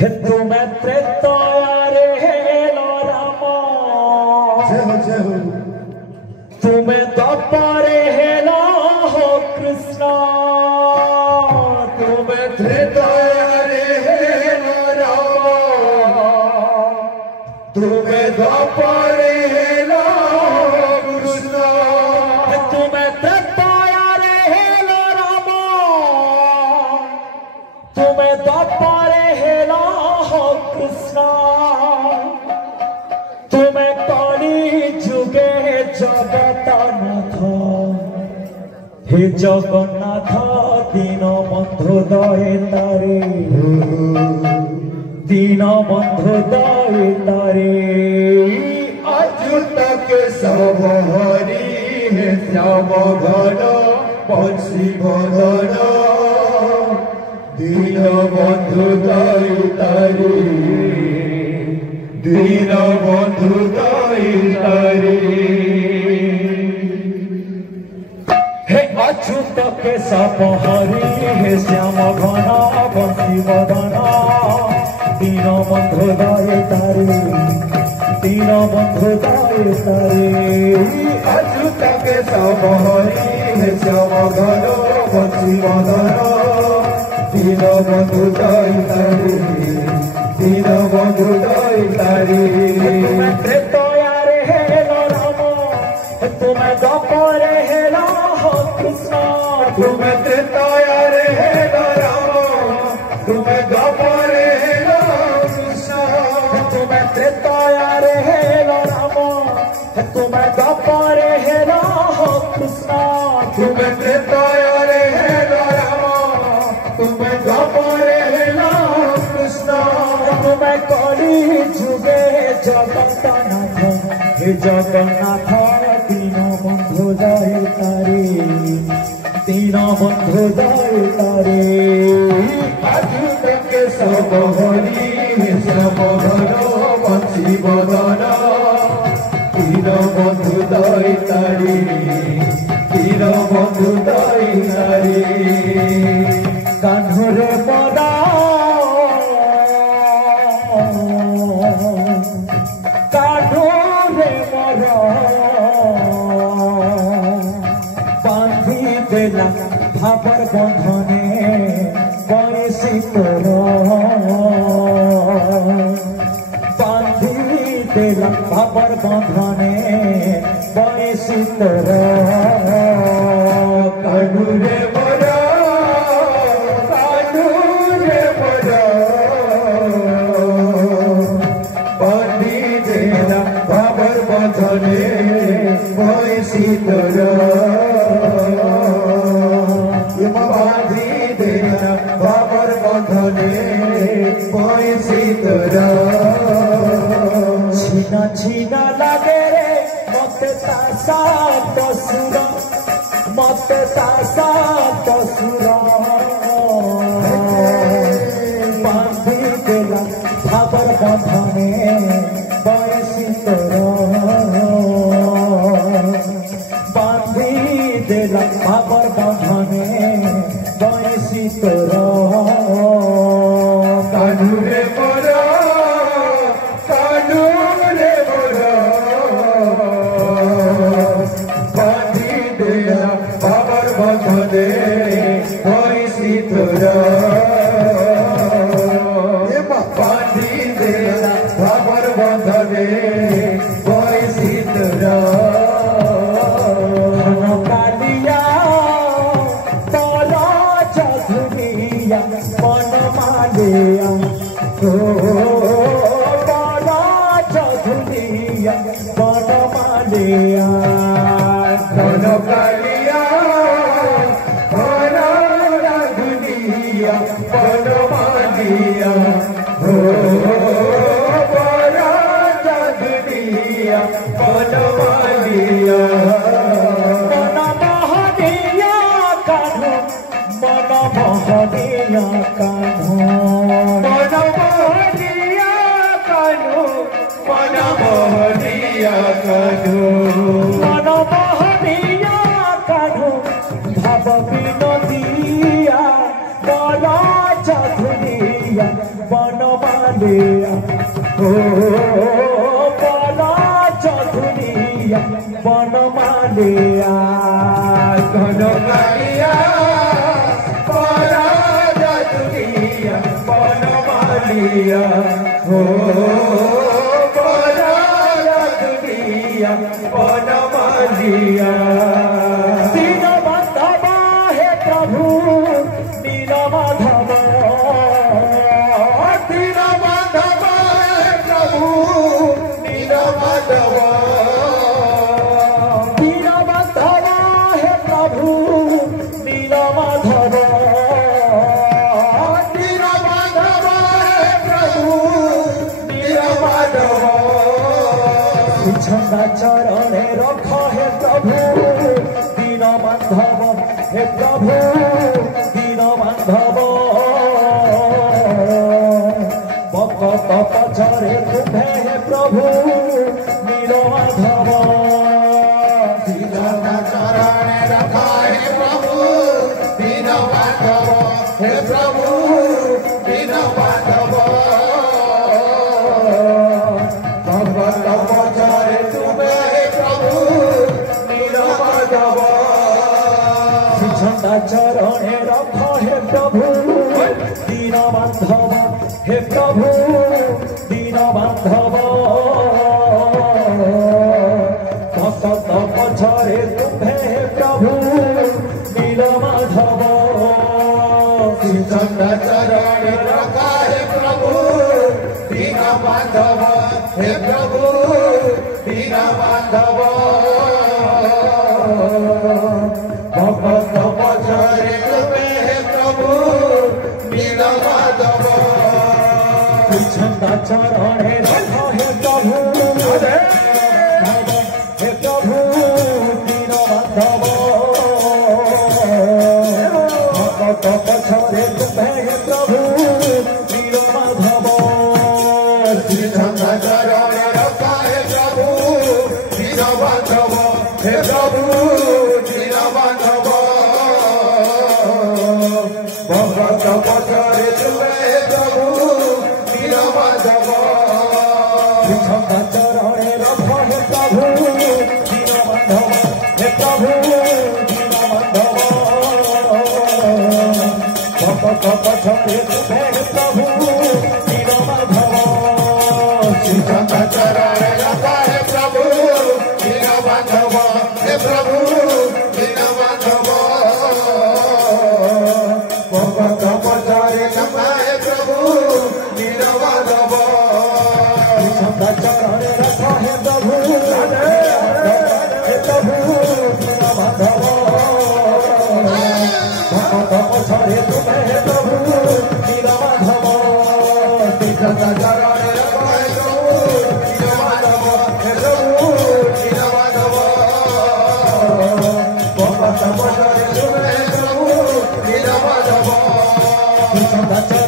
तुम त्रेतायारे हेलो राम तुम द्वापरे हेलो हो कृष्ण तुम त्रेतायारे हेलो राम तुम द्वापरे हेलो कृष्ण तुम त्रेतायारे हेलो राम तुम द्वापरे हेलो कृष्ण तुम कली जुगे जगन्नाथ हे जगन्नाथ दीन बंधु दयितारे दीन बंधु दयितारे अच्युत के सब हरि हे श्याम घन बंशी बदन दीन बंधु दयितारे दीन बंधु दयितारे हे अच्युत के सब हरि हे श्याम घन बंशी बदन दीन बंधु दयितारे दीन बंधु दयितारे अच्युत के सब हरि हे श्याम घन बंशी बदन दीन बंधु दयितारे दीन बंधु दयितारे तुम त्रेतायारे हेलो राम तुम द्वापरे हेलो कृष्ण तुम त्रेतायारे हेलो राम तुम द्वापरे हेलो कृष्ण तुम त्रेतायारे हेलो राम तुम द्वापरे हेलो कृष्ण तुम त्रेतायारे हेलो राम तुम द्वापरे हेलो कृष्ण तुम कली जुगे जगन्नाथ हे जगन्नाथ दीन बंधु दयितारे दीन बंधु दयितारे अच्युत के सब हरि हे श्याम घन बंशी बदन दीन बंधु दयितारे दीन बंधु दयितारे कान्हरे बड़ा कान्हरे बड़ा बांधी देला भावर बंधने बयसी तोर बांधी देला भावर बंधने बयसी तोर कान्हुरे बड़ा कान्हुरे बड़ा बांधी देला भावर बंधने बयसी तोर बांधी देला भावर बंधने बयसी तोर छीना छीना लागे रे मत तासा पसुर मत तासा पसुर बांधी देला भावर बंधने बयसी तोर बांधी देला भावर बंधने बयसी तोर कान्हुरे बड़ा कान्हुरे बड़ा बांधी देला भावर बंधने बयसी तोर बांधी देला भावर बंधने बयसी तोर कालिया तोरा चधुरिया मन मालिया तोरा चधुरिया मन मालिया मन कालिया मन राधुनिया मन मालिया हो बड़ा राधुनिया मन मालिया मन मोहनिया कान्हू मन मोहनिया कान्हू मन मोहनिया कान्हू मन मोहनिया कान्हू मन मोहनिया कान्हू भाव विनोदिया बड़ा चधुरिया बनमालिया ओ बना चौधुरिया बनमालिया बनमालिया बना चौधुरिया बनमालिया हो बना चौधुरिया बनमालिया दीन माधव हे प्रभु नील माधव दीन माधव प्रभु नील माधव दीन माधव हे प्रभु नील माधव दीन माधव प्रभु नील माधव छंदा चरणे रख हे प्रभु दीन माधव हे प्रभु दीन माधव भक्त पछरे तुम्हें हे प्रभु नील माधव दीन चरणे रखा हे प्रभु दीन माधव हे प्रभु दीन माधव भक्त पछरे तुम्हें हे प्रभु नील माधव छंदा चरणे रख हे प्रभु दीन माधव हे प्रभु दीन माधव भक्त पछरे तुम्हें हे प्रभु नील माधव चंदा चरण रखा हे प्रभु दीन माधव हे प्रभु दीन माधव भक्त पछरे तुम्हें हे प्रभु दीन माधव छंदा चरणे रख हे प्रभु हे प्रभु दीन माधव भक्त पछरे तुम्हें हे प्रभु दीन माधव चंदा चरण रखा हे प्रभु दीन माधव हे प्रभु दीन माधव भक्त पछरे तुम्हें हे प्रभु दीन माधव छंदा चरणे रख हे प्रभु दीन माधव हे प्रभु दीन माधव भक्त पछरे तुम्हें हे प्रभु दीन माधव चंदा चरण रखा हे प्रभु दीन माधव हे प्रभु दीन माधव भक्त पछरे रखा हे प्रभु दीन माधव छंदा चरणे रख हे प्रभु हे प्रभु दीन माधव भक्त पछरे तुम्हें हे प्रभु दीन माधव चंदा चरण रखा हे प्रभु दीन माधव हे प्रभु दीन माधव भक्त पछरे तुम्हें हे प्रभु दीन माधव छंदा